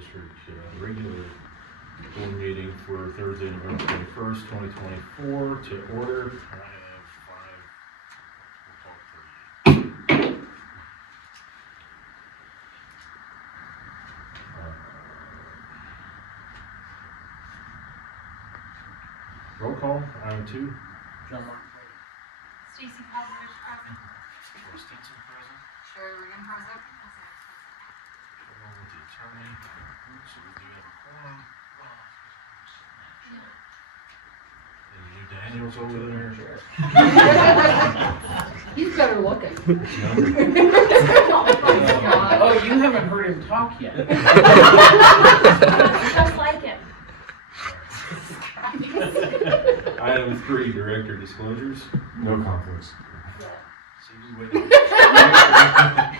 District regular board meeting for Thursday, November 21st, 2024 to order. I have 5:38. Roll call, item 2. John Mark. Stacy Pavlovich present. Troy Stinson present. Sherry Regan present. Along with the attorney. So we do have a quorum. And you Daniel's over there. He's better looking. Oh, you haven't heard him talk yet. Just like him. Item 3, director disclosures. No conflicts. See, we waited. Yeah.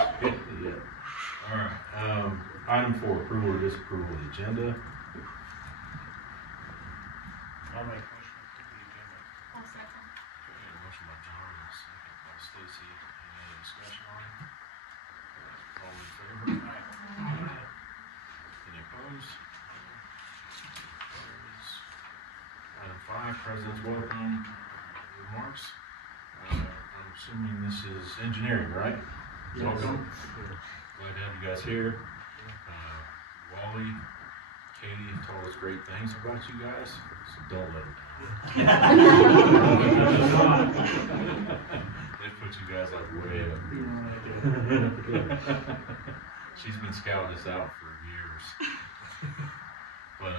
All right. Item 4, approval or disapproval of the agenda. I'll make a motion to approve the agenda. I'll second. Okay, motion by John and a second by Stacy. Any other discussion on it? All in favor? Aye. Any opposed? Carries. Item 5, President's welcome remarks. I'm assuming this is engineering, right? Welcome. Glad to have you guys here. Wally, Katie have told us great things about you guys, so don't let her down. They put you guys like way up here. She's been scouting us out for years. But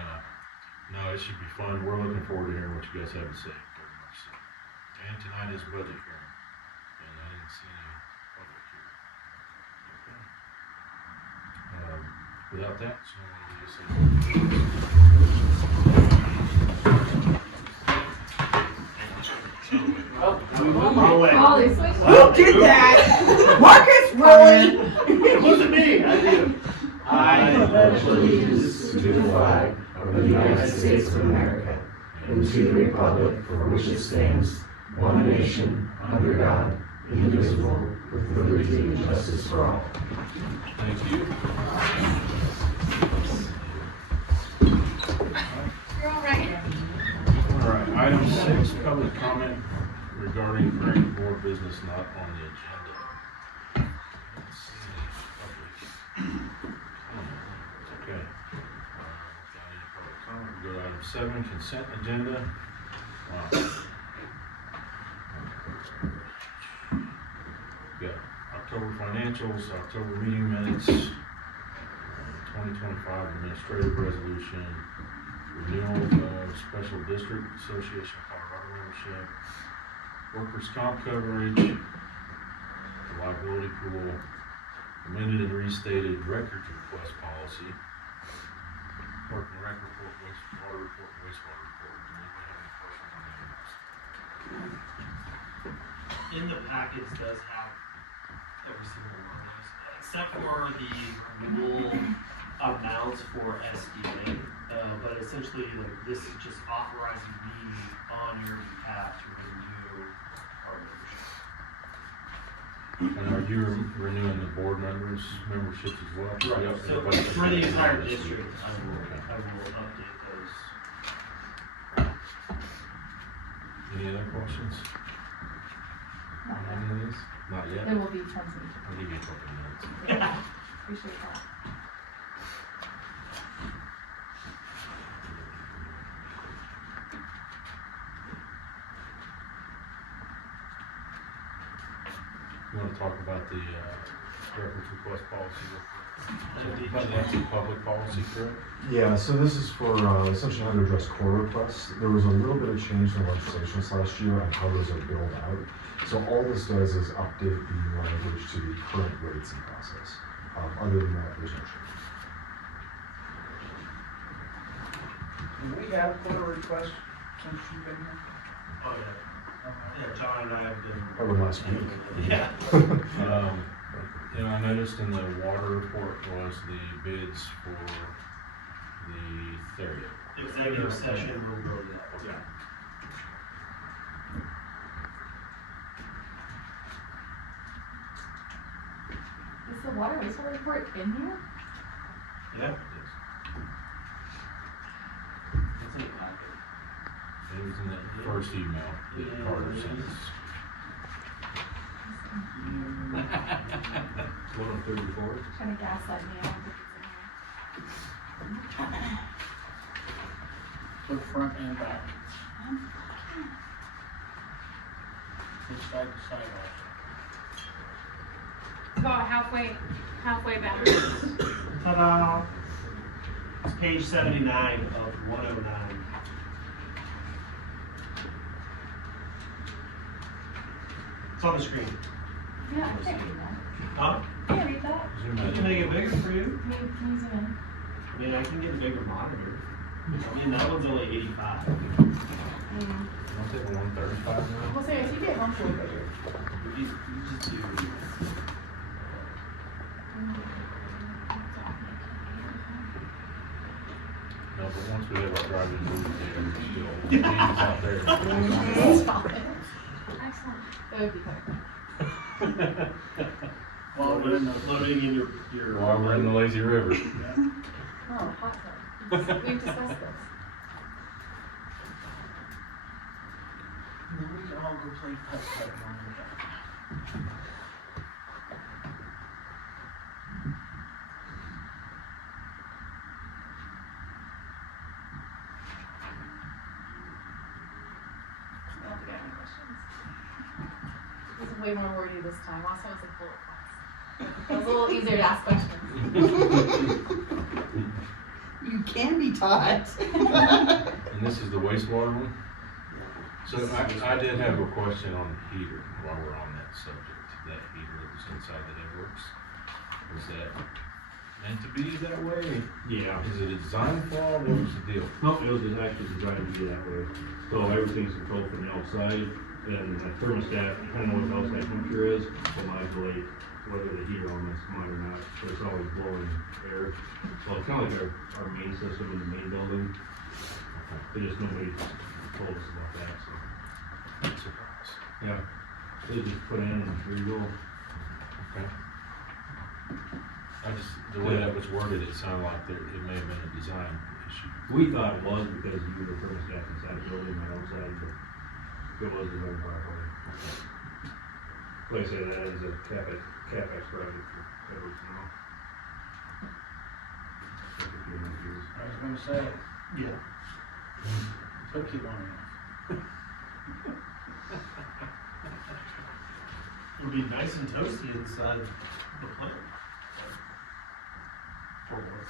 no, it should be fun. We're looking forward to hearing what you guys have to say, very much so. And tonight is budget hearing, and I didn't see any public here. Okay. Without that, someone will lead us in. Who did that? Marcus, really? It wasn't me, I did. I pledge allegiance to the flag of the United States of America and to the republic for which it stands, one nation, under God, indivisible, with liberty and justice for all. Thank you. You're all right. All right, item 6, public comment regarding current board business not on the agenda. Let's see any public comment. Okay. Without any public comment, we go to item 7, consent agenda. Got October financials, October meeting minutes, 2025 administrative resolution, renewal of Special District Association of Colorado membership, workers' comp coverage, the liability pool, amended and restated records request policy, work and rec report, wastewater report, wastewater report. Do anybody have any questions on any of those? In the package does have every single one of those, except for the renewal amounts for SDA. But essentially, this is just authorizing me on your behalf to renew our membership. And are you renewing the board members' memberships as well? Right. Yep, So everybody- for the entire this district, week. I will update those. Any other questions on any of these? Not yet? It will be something. I'll give you a couple of minutes. Appreciate that. You want to talk about the records request policy? That's a public policy, correct? Yeah, so this is for essentially how to address core requests. There was a little bit of change in legislation this last year on how those are billed out. So all this does is update the language to the current rates and process. Other than that, there's no change. Have we had a quarter request since you've been here? Oh, yeah. Yeah, John and I have been. Over last week. Yeah. You know, I noticed in the water report was the bids for the 30th. Executive session will go that. Okay. Is the water wastewater report in here? Yeah. Yes. It was in that first email that Carter sent us. 134. Trying to gaslight me, I don't think it's in here. For front and back. Which side to side About halfway back. Ta-da! It's page 79 of 109. It's on the screen. Yeah, I can't read that. Huh? I can't read that. Zoom I can in. make it bigger for you. Can you zoom in? I mean, I can get a bigger monitor. I mean, that one's only 85. Don't take a 135 now? Well, say, if you get one full bigger. You just do. No, but once we have our driving movie theater, we're still, meetings out there. Stop it. Excellent. That would be better. Well, we're in the, Loading in your. While we're in the lazy river. yeah. Oh, hot tub. We've discussed this. And then we can all go play putt-putt on the back. I don't think I have any questions. It was way more wordy this time. Last time was like bullet points. It was a little easier to ask questions. You can be taught. And this is the wastewater one? So I did have a question on the heater while we're on that subject. That heater that was inside the headworks. Was that meant to be that way? Yeah, Is it a design flaw? What was the deal? no, it was actually designed to be that way. So everything's controlled from the outside, and the thermostat, depending on what the outside temperature is, will modulate whether the heater elements come on or not. So it's always blowing air. So it's kind of like our main system in the main building. But just nobody told us about that, so. Surprise. Yeah, they just put in and here you go. Okay. The way that was worded, it sounded like it may have been a design issue. We thought it was because you were the thermostat inside the building, not outside, but it was designed properly. Like I say, that is a CapEx project for Edwards now. Took a few hundred years. I was gonna say, Yeah. took you long enough. It'll be nice and toasty inside the plant. For what?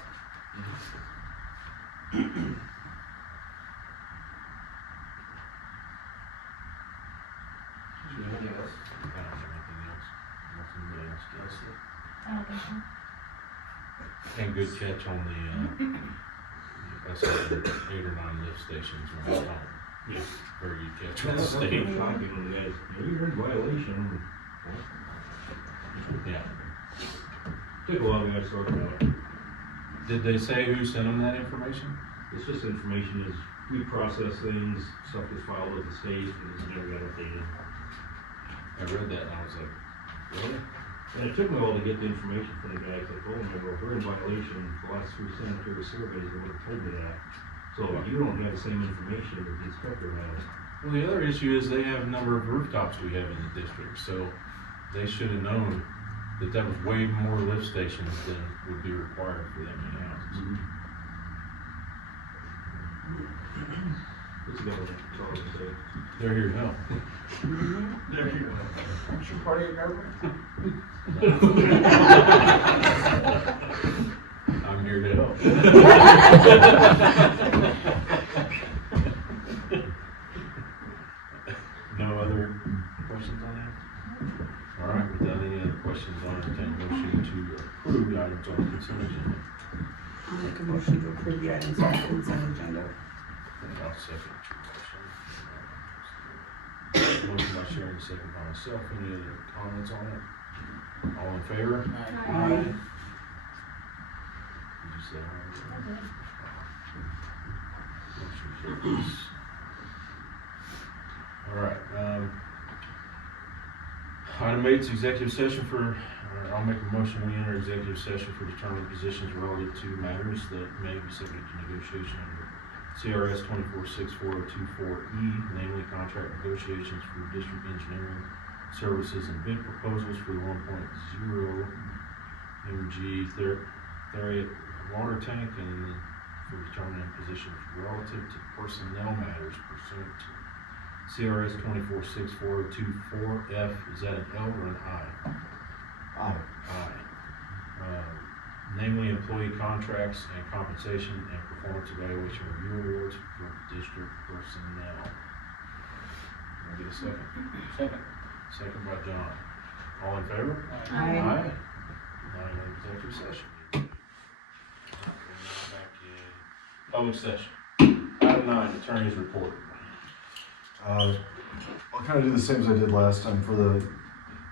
Anything else? I don't have anything else. Nothing else does. I don't think so. And good catch on the, I said 8 or 9 lift stations when I was home. Yeah. Very good catch on the That's state. shocking when the guys, you're in violation. Yeah. Took a while to get sorted out. Did they say who sent them that information? It's just information is, we process things, stuff is filed with the state, and it's never got updated. I read that and I was like, really? And it took me a while to get the information from the guys, like, oh, well, we're in violation, the last 3 sanitary surveys, they would have told me that. So you don't have the same information that the inspector has. Well, the other issue is they have a number of rooftops we have in the district, so they should have known that that was way more lift stations than would be required for them in houses. It's a government, that's all I can say. They're here to help. There you go. Aren't you part of your government? I'm here to help. No other questions on that? All right, without any other questions, I'll entertain a motion to approve the items on the consent agenda. I'll make a motion to approve the items on the consent agenda. I'll second your motion. Motion by Sharon, second by myself. Any other comments on it? All in favor? Aye. Did you say aye? Motion carries. All right, item 8 is executive session for, I'll make a motion, we enter executive session for determining positions relative to matters that may be subject to negotiation under CRS 246424E, namely contract negotiations for district engineering services and bid proposals for the 1.0 MG Theriot water tank and for determining positions relative to personnel matters pursuant to CRS 246424F. Is that an L or an I? Aye. Aye. Namely employee contracts and compensation and performance evaluation review awards for district personnel. Can I get a second? Second. Second by John. All in favor? Aye. Now in executive session. Okay, now back in public session. Item 9, attorney's report. I'll kind of do the same as I did last time for the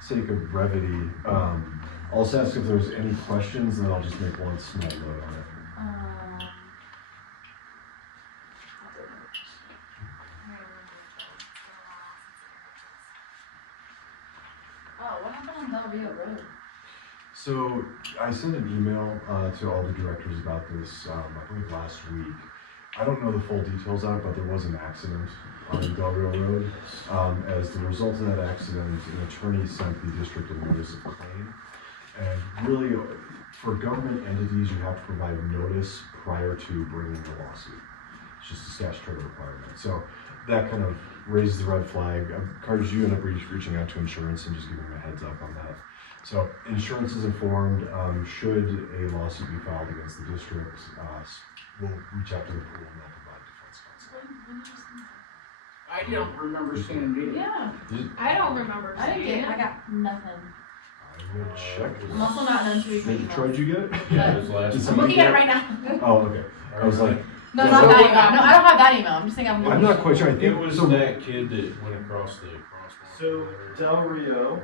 sake of brevity. I'll just ask if there's any questions, and then I'll just make one small note on it. What happened on Del Rio Road? So I sent an email to all the directors about this, I believe last week. I don't know the full details on it, but there was an accident on Del Rio Road. As the result of that accident, an attorney sent the district a notice of claim. And really, for government entities, you have to provide notice prior to bringing the lawsuit. It's just a statutory requirement. So that kind of raises the red flag. Encourage you end up reaching out to insurance and just giving them a heads up on that. So insurance is informed. Should a lawsuit be filed against the district, we'll reach out to the pool and they'll provide defense counsel. I don't remember seeing it either. Yeah, I don't remember I didn't seeing get it, I it. got nothing. I will check. I'm also not known to read my emails. Troy, did you get it? Yeah, it was last Did week. I'm looking at it right now. Oh, okay. I was like, No, Yeah, not well, that email. No, I don't have that email. I'm just saying I'm I'm not quite sure. I It think was so. that kid that went across the crosswalk. So Del Rio,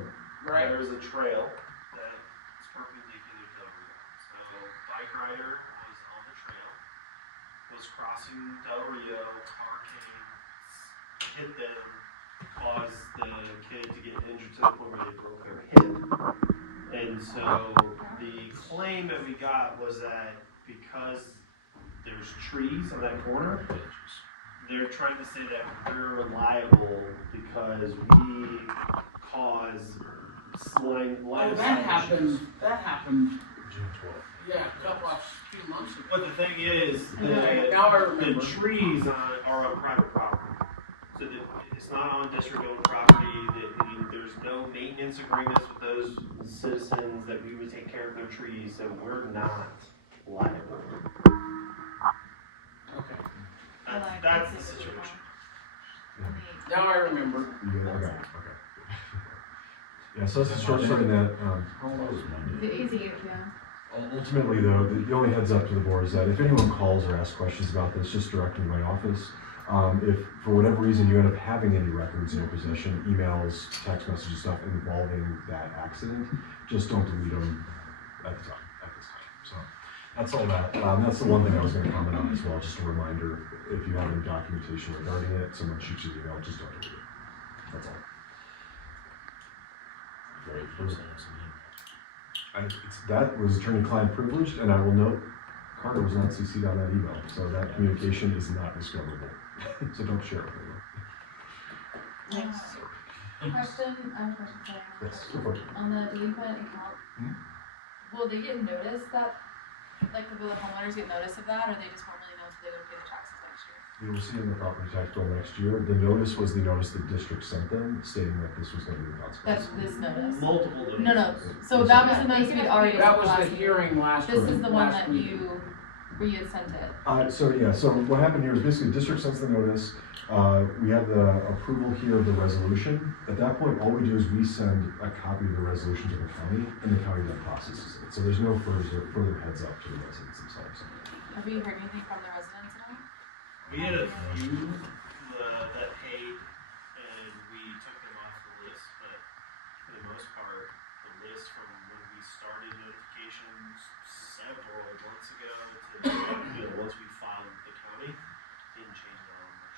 Right. there's a trail that's perpendicular to Del Rio. So bike rider was on the trail, was crossing Del Rio, car came, hit them, caused the kid to get injured to the point where they broke their hip. And so the claim that we got was that because there's trees on that corner, they're trying to say that we're liable because we cause line Oh, of that sight happened, issues. that happened, June 12th. yeah, a few months ago. But the thing is, Okay, now I the remember. trees are on private property. So it's not on district-owned property, there's no maintenance agreements with those citizens that we would take care of their trees, so we're not liable. Okay, That's the situation. now I remember. You get it? Okay. Yeah, so that's the short story in that. The easy, yeah. Ultimately, though, the only heads up to the board is that if anyone calls or asks questions about this, just direct them to my office. If for whatever reason you end up having any records in your possession, emails, text messages, stuff involving that accident, just don't delete them at this time. So that's all that. That's the one thing I was going to comment on as well. Just a reminder: if you have any documentation regarding it, someone shoots you an email, just don't delete it. That's all. Very first thing it's That was attorney-client privileged, and I will note Carter was not CC'd on that email, so that communication is not discoverable. So don't share it with anyone. Next. Question, I have a question for you. Yes, go for it. On the delinquent account, will they get notice that, like, will the homeowners get notice of that, or they just won't really know until they go pay the taxes next year? We will see in the property tax bill next year. The notice was the notice the district sent them stating that this was going to be the That's consequence. this notice? Multiple notices. No, so that was the notice we'd already. That was last the week. hearing last week. This is the one last that week. where you had sent it. So what happened here is basically the district sends the notice. We have the approval here of the resolution. At that point, all we do is we send a copy of the resolution to the county, and the county then processes it. So there's no further heads up to the residents themselves. Have you heard anything from the residents at all? We had a few that paid, and we took them off the list, but for the most part, the list from when we started notifications several months ago to, once we filed with the county, didn't change that much.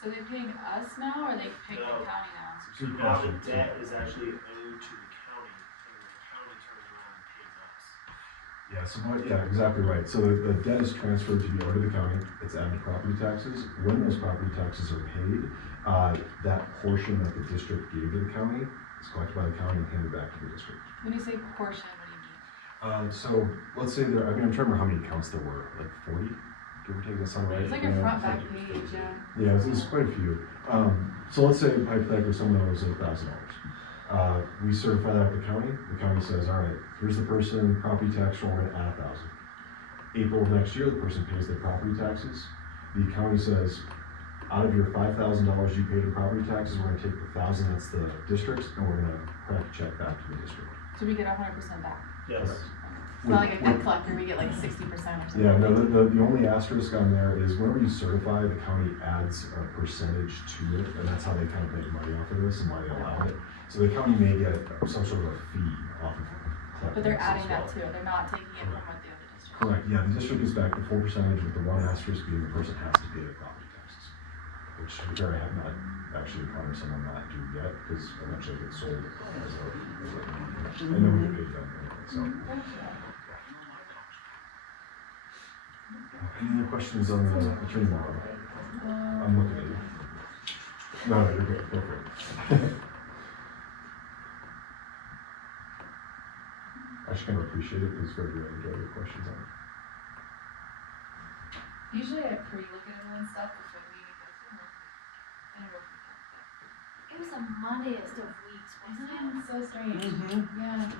So they paying us now, or they paying No. the county now? So now the debt is actually owed to the county, and the county turns around and pays us. Yeah, so, yeah, exactly right. So the debt is transferred to the owner of the county, it's added to property taxes. When those property taxes are paid, that portion that the district gave to the county is collected by the county and handed back to the district. When you say portion, what do you mean? So let's say there, I'm trying to remember how many accounts there were, like 40, give or take, that sound right? It's like your front back page, yeah. Yeah, it's quite a few. So let's say hypothetically someone owes $1,000. We certify that at the county says, all right, here's the person, property tax showing at 1,000. April of next year, the person pays their property taxes. The county says, out of your $5,000 you paid in property taxes, we're gonna take the 1,000 that's the district's, and we're gonna crack a check back to the district. So we get 100% back. Yes. It's not like a debt collector, we get like 60% or something. Yeah, no, the only asterisk on there is whenever you certify, the county adds a percentage to it, and that's how they kind of make money off of this and why they allow it. So the county may get some sort of a fee off of collecting. But they're this adding as well. that too, they're not taking it from what the other district. Correct, yeah, the district gets back the full percentage with the one asterisk being the person has to pay the property taxes. Which we very have not actually encountered someone not do yet, because eventually it gets sold as a, and then we get paid them anyway, so. Any other questions on the attorney model? I'm looking at you. No, you're good, go for it. I just kind of appreciate it, because very rarely do I get questions on it. Usually I pre-look at everyone's stuff before the meeting, but it's been working. Been working. It was the Monday-est of weeks, wasn't it? It's so strange. Mm-hmm. Yeah.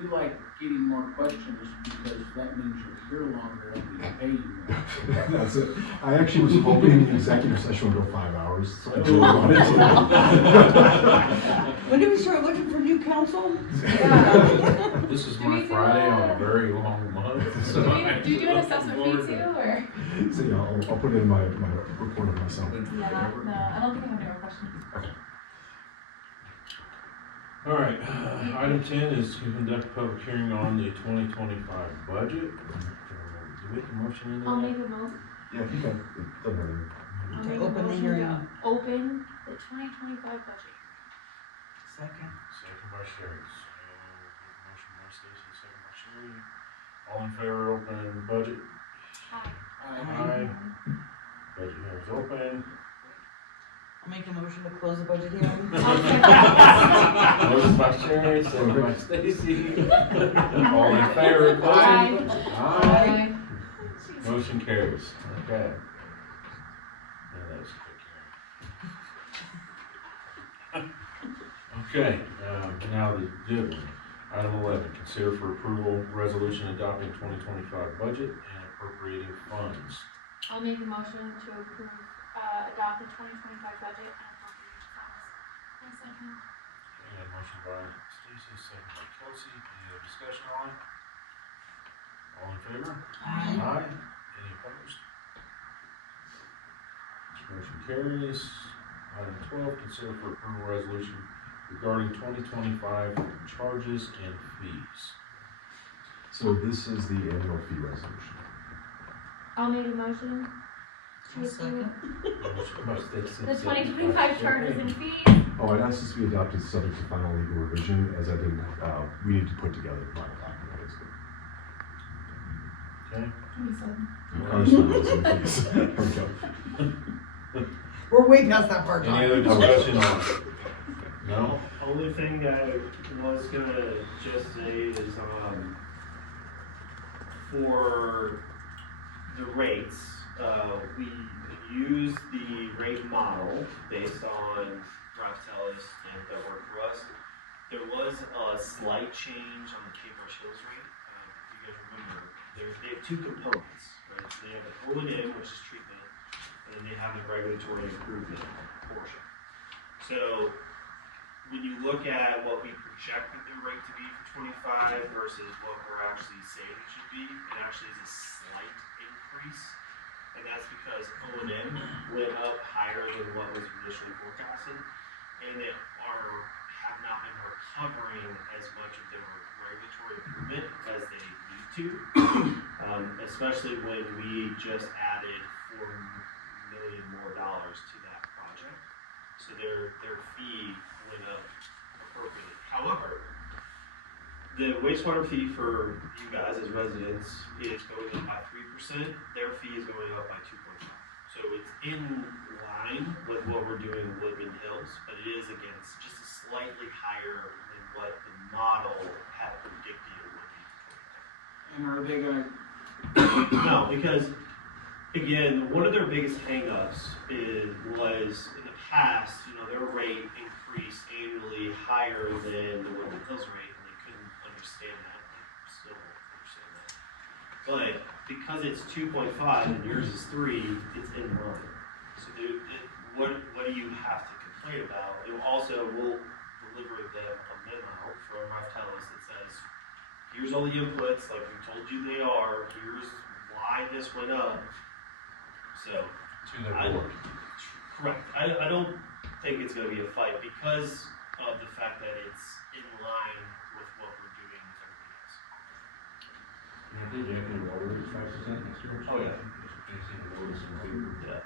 You like getting more questions because that means you're here longer and we pay you more. That's it. I actually was hoping the executive session would go 5 hours, so I really wanted to. When do we start looking for new counsel? Yeah. This is Do my we do Friday on a- a very long month, so Do I you do an look assessment forward fee to too, it. or? So yeah, I'll put it in my report of myself. Yeah, no, I don't think I have any more questions. All right, item 10 is to conduct a public hearing on the 2025 budget. Do we make a motion in there? I'll make a motion, Yeah, you can, it doesn't matter. I'll make a Open the motion hearing. to open the 2025 budget. Second. Second by Sherry. So, motion by Stacy, second by Sherry. All in favor, of open the budget? Aye. Aye. Budget hearing is open. I'll make a motion to close the budget hearing. Motion by Sherry, second by Stacy. All in favor, of closing? Aye. Motion carries. Okay. Yeah, that was a quick hearing. Okay, now the good one. Item 11, consider for approval resolution adopting 2025 budget and appropriating funds. I'll make a motion to approve, adopt the 2025 budget and appropriate funds. One second. Okay, motion by Stacy, second by Kelsey. Any other discussion on it? All in favor? Aye. Aye. Any opposed? Motion carries. Item 12, consider for approval resolution regarding 2025 charges and fees. So this is the annual fee resolution. I'll make a motion to I'll approve second. Motion by Stacy, the second by 2025 charges Sherry. and fees. Oh, it has to be adopted subject to final legal revision, as I didn't, we need to put together the final document, basically. Okay. Correspondence and fees. There we go. We're way past that part. Any other discussion on it? No? Only thing I was gonna just say is, for the rates, we use the rate model based on Rob Tellis and that worked for us. There was a slight change on the Capers Hills rate. If you guys remember, they have two components, right? So they have an O&M, which is treatment, and then they have a regulatory improvement portion. So when you look at what we projected the rate to be for 25 versus what we're actually saying it should be, it actually is a slight increase. And that's because O&M went up higher than what was initially forecasted. And they have not been recovering as much of their regulatory improvement as they need to. Especially when we just added $4 million more to that project. So their fee went up appropriately. However, The wastewater fee for you guys as residents is going up by 3%. Their fee is going up by 2.5. So it's in line with what we're doing in Woodland Hills, but it is against just a slightly higher than what the model had predicted it would be. And are they gonna, No, because again, one of their biggest hangups was in the past, their rate increased annually higher than the Woodland Hills rate, and they couldn't understand that. They still don't understand that. But because it's 2.5 and yours is 3, it's in line. So what do you have to complain about? It also will deliver them a memo from Ralph Tellis that says, here's all the inputs, like we told you they are, here's why this went up. So, To their board. correct. I don't think it's going to be a fight because of the fact that it's in line with what we're doing with everybody else. I think Jack and water is 5% next year. Oh, yeah. Anything to notice in favor. Yeah.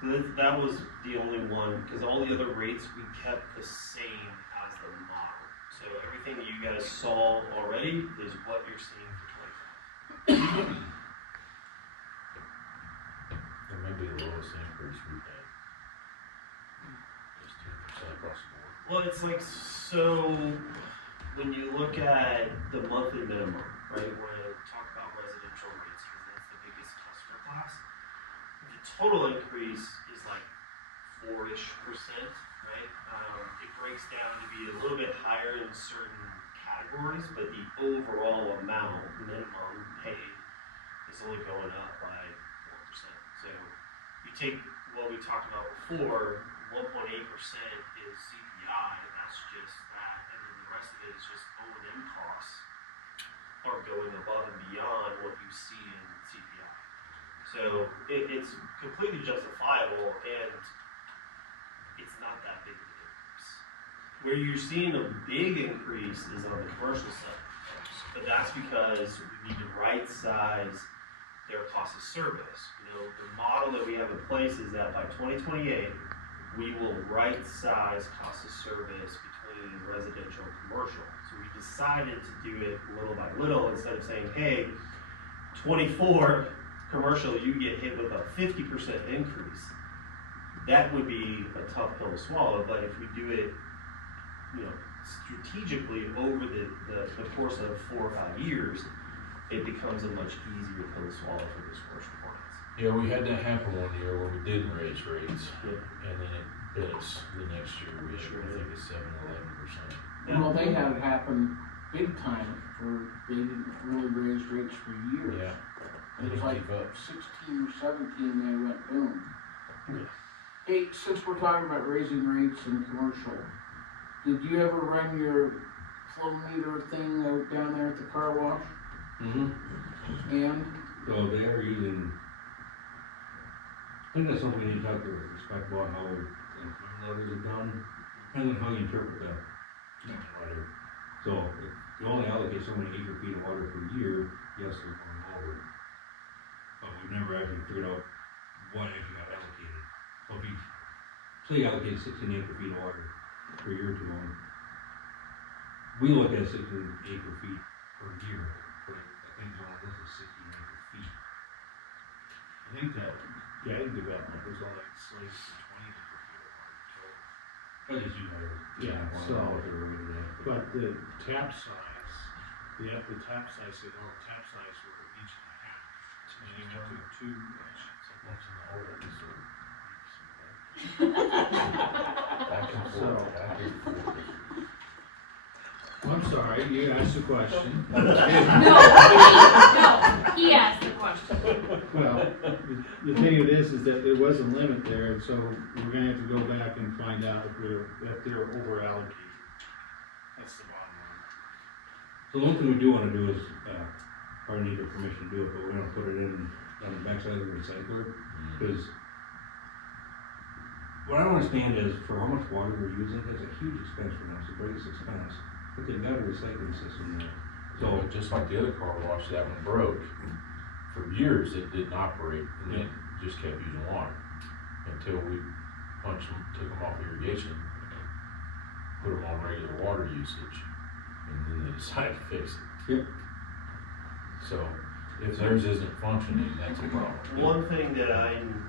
So that was the only one, because all the other rates we kept the same as the model. So everything that you guys saw already is what you're seeing for 25. That may be the lowest increase we've had. Just 10% across the board. Well, it's like, so when you look at the monthly minimum, right, when I talk about residential rates, because that's the biggest customer class, the total increase is like 4-ish%, right? It breaks down to be a little bit higher in certain categories, but the overall amount, minimum paid, is only going up by 4%. So you take what we talked about before, 1.8% is CPI, and that's just that, and then the rest of it is just O&M costs are going above and beyond what you see in CPI. So it's completely justifiable, and it's not that big of a difference. Where you're seeing a big increase is on the commercial side, but that's because we need to right size their cost of service. The model that we have in place is that by 2028, we will right size cost of service between residential and commercial. So we decided to do it little by little instead of saying, hey, 24 commercial, you get hit with a 50% increase. That would be a tough pill to swallow, but if we do it, strategically over the course of 4 or 5 years, it becomes a much easier pill to swallow for those commercial clients. Yeah, we had that happen one year where we didn't raise rates, and then it bit us the next year. I think it's 7-11%. well, they had it happen big time they didn't really raise rates for years. Yeah. It was like 16 or 17, they went boom. Yeah. Hey, since we're talking about raising rates in commercial, did you ever run your flow meter thing out down there at the car wash? Mm-hmm. And? So they are using, I think that's something we need to talk to respect about how letters are done, depends on how you interpret that. Whatever. So if you only allocate so many acre feet of water per year, yes, they're going over. But we've never actually figured out what actually got allocated. So if you say you allocate 16 acre feet of water per year to them, we look at 16 acre feet per year, but I think the only list is 16 acre feet. I think that gag development was only slated for 20 acre feet of water. I just use my. Yeah, so. But the tap size, the tap size, said, oh, tap size were each and a half. And then you went to 2 inch. That's in the order. Back and forth, back and forth. I'm sorry, you asked a question. No, he asked the question. Well, the thing of it is that there was a limit there, and so we're gonna have to go back and find out if they're over allocated. That's the bottom line. So the one thing we do wanna do is, probably need their permission to do it, but we're gonna put it in on the backside of the recycler, because what I don't understand is for how much water we're using, it's a huge expense for them, it's the greatest expense, but they've got a recycling system there. So just like the other car wash, that one broke. For years, it didn't operate, and it just kept using water until we took them off irrigation. put them on regular water usage, and then they decide to fix it. Yep. So, if theirs isn't functioning, that's a problem. One thing that I'm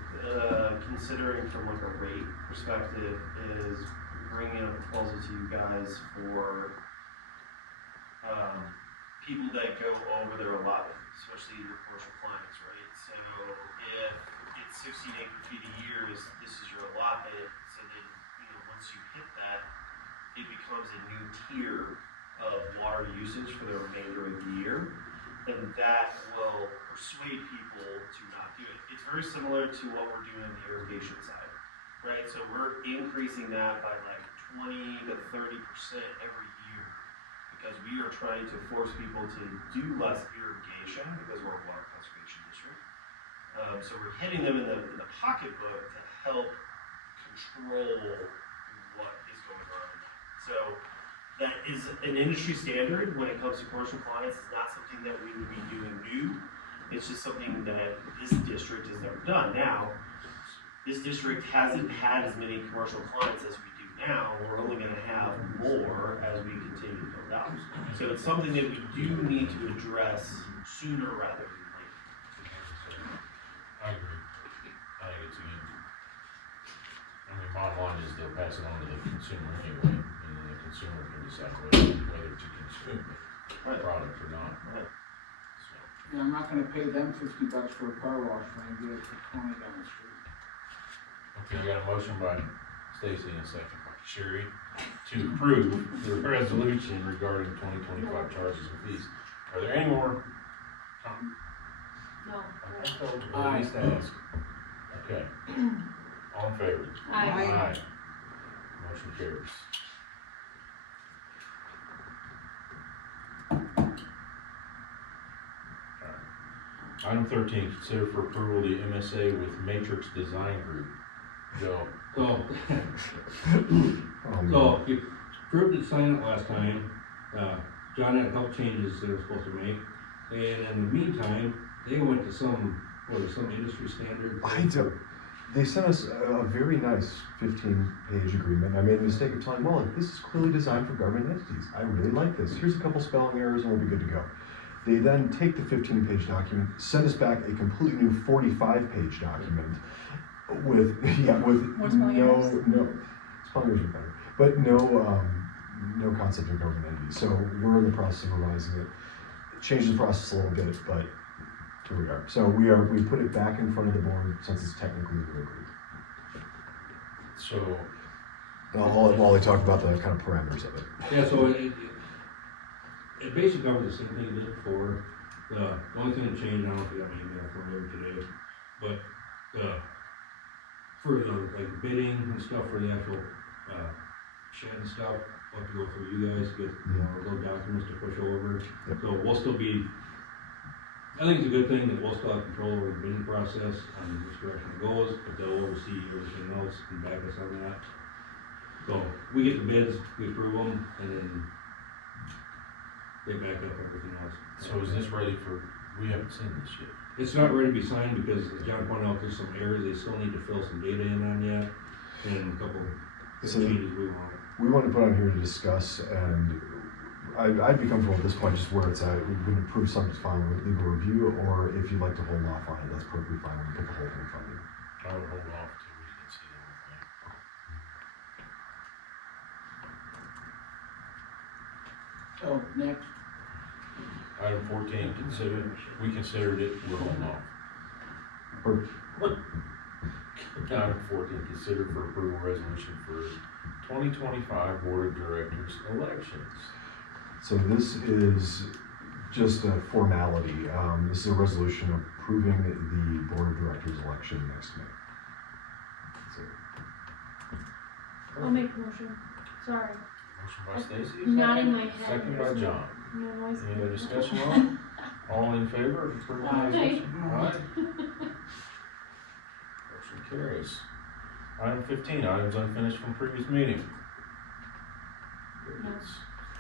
considering from like a rate perspective is bringing a proposal to you guys for people that go over their allotment, especially your commercial clients, right? So if it's 16 acre-feet a year, this is your allotment, so then, once you hit that, it becomes a new tier of water usage for the remainder of the year, and that will persuade people to not do it. It's very similar to what we're doing on the irrigation side, right? So we're increasing that by like 20 to 30% every year, because we are trying to force people to do less irrigation because we're a water conservation district. So we're hitting them in the pocketbook to help control what is going on. So that is an industry standard when it comes to commercial clients. It's not something that we would be doing new. It's just something that this district has never done. Now, this district hasn't had as many commercial clients as we do now. We're only going to have more as we continue to build out. So it's something that we do need to address sooner rather than later. I agree. I think it's a good. I mean, bottom line is they'll pass it on to the consumer anyway, and then the consumer can decide whether to consume the product or not. Right. So, Yeah, I'm not gonna pay them $50 for a car wash when I get it for 20 down the street. okay, I got a motion by Stacy and a second by Sherry to approve the resolution regarding 2025 charges and fees. Are there any more? No. I told you, at least ask. Okay. All in favor? Aye. Motion carries. Alright. Item 13, consider for approval the MSA with Matrix Design Group. Joe. So, Um, so you approved to sign it last time. John had a couple changes they were supposed to make. And in the meantime, they went to some industry standard. They sent us a very nice 15-page agreement. I made a mistake of telling, well, this is clearly designed for government entities. I really like this. Here's a couple spelling errors and we'll be good to go. They then take the 15-page document, send us back a completely new 45-page document with More spelling errors? no, spelling errors are better, but no concept of government entity. So we're in the process of revising it. Changed the process a little bit, but here we are. So we put it back in front of the board since it's technically a new agreement. So, And I'll let Wally talk about the kind of parameters of it. Yeah, so it basically covers the same thing it did before. The only thing that changed, I don't know if you got my email from there today, but for the like bidding and stuff for the actual shed and stuff, we'll have to go through you guys to get those documents to push over. Yep. So we'll still be, I think it's a good thing that we'll still have control over the bidding process on which direction it goes, but they'll oversee everything else and back us on that. So we get the bids, we approve them, and then they back up everything else. so is this ready for, we haven't seen this yet. It's not ready to be signed because, as John pointed out, there's some errors they still need to fill some data in on yet, and a couple of So changes we want. we want to put on here to discuss, and I'd be comfortable at this point just where it's at. We can approve something's fine with legal review, or if you'd like to hold off on it, that's perfectly fine. We can put the whole thing in front of you. I would hold off till we can see the whole thing. Oh, next, Item 14, we considered it, we're holding off. Or, Item 14, consider for approval resolution for 2025 Board of Directors elections. so this is just a formality. This is a resolution approving the Board of Directors election next May. That's it. I'll make a motion. Sorry. Motion by Stacy. Not in my head. Second by There's no- John. No noise. Any other discussion on it? All in favor of approving the Aye. resolution? Aye. Motion carries. Item 15, items unfinished from previous meeting.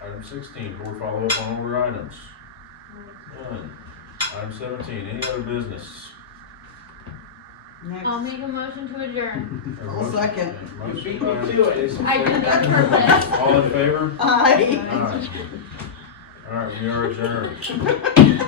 Item 16, board follow-up on older items. None. Item 17, any other business? I'll make a motion to adjourn. I'll second. You Motion beat by- me to it. I did that on purpose. All in favor? Aye. Aye. All right, we are adjourned.